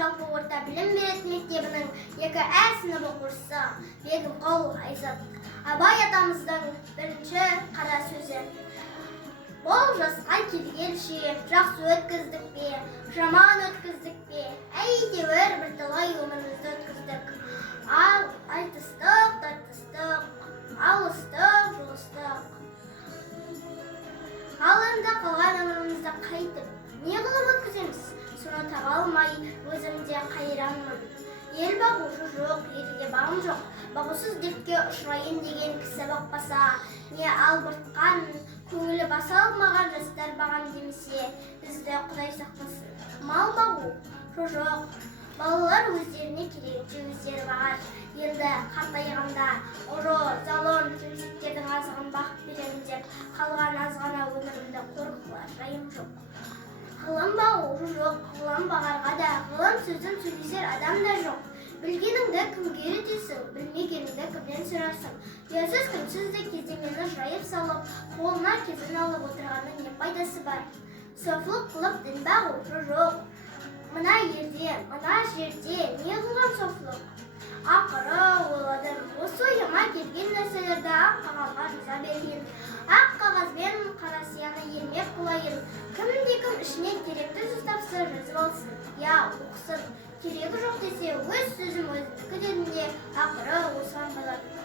жалпы орта білім беретін мектебінің 2А сынып оқушысы Бегімқұл Айзат. Абай атамыздың бірінші қара сөзі: бұл жасқа келгенше жақсы өткіздік пе, жаман өткіздік пе, әйтеуір бірталай өмірімізді өткіздік. Ал айтыстық, тартыстық, алыстық, жұлыстық. Ал енді қалған өмірімізді қайтып не қылып өткіземіз? Соны таба алмай өзімде қайранмын. Ел бағушы жоқ, елге бағым жоқ. Бағусыз дертке ұшырайын деген кісі бақпаса, не албыртқан, көңілі баса алмаған жастар баған демесе, бізді Құдай сақтасын. Мал бағу жоқ. Балалар өздеріне керегінше өздері бағар. Енді қартайғанда ұры, залон, жемшектердің азығын бақып беремін деп, қалған азғана өмірімді қорқылар жайым жоқ. Ғылым бағу жоқ, ғылым бағарға да, ғылым сөзін сөйлесер адам да жоқ. Білгеніңді кімге үйретесің, білмегеніңді кімнен сұрарсың. Ұясыз күнсіз де кездемені жайып салып, қолына кезін алып отырғанның не пайдасы бар? Софлық қылып дін бағу жоқ. Мына елде, мына жерде не қылған софлық? Ақыры ойладым, осы ойыма келген нәрселерді ақ қағазға жаза берейін. Ақ қағазбен қара сияны ермек қылайын. Кім ішінен керекті сөз тапса жазып алсын, я оқысын. Керегі жоқ десе, өз сөзім өздікі дедім де, ақыры осыған қалады.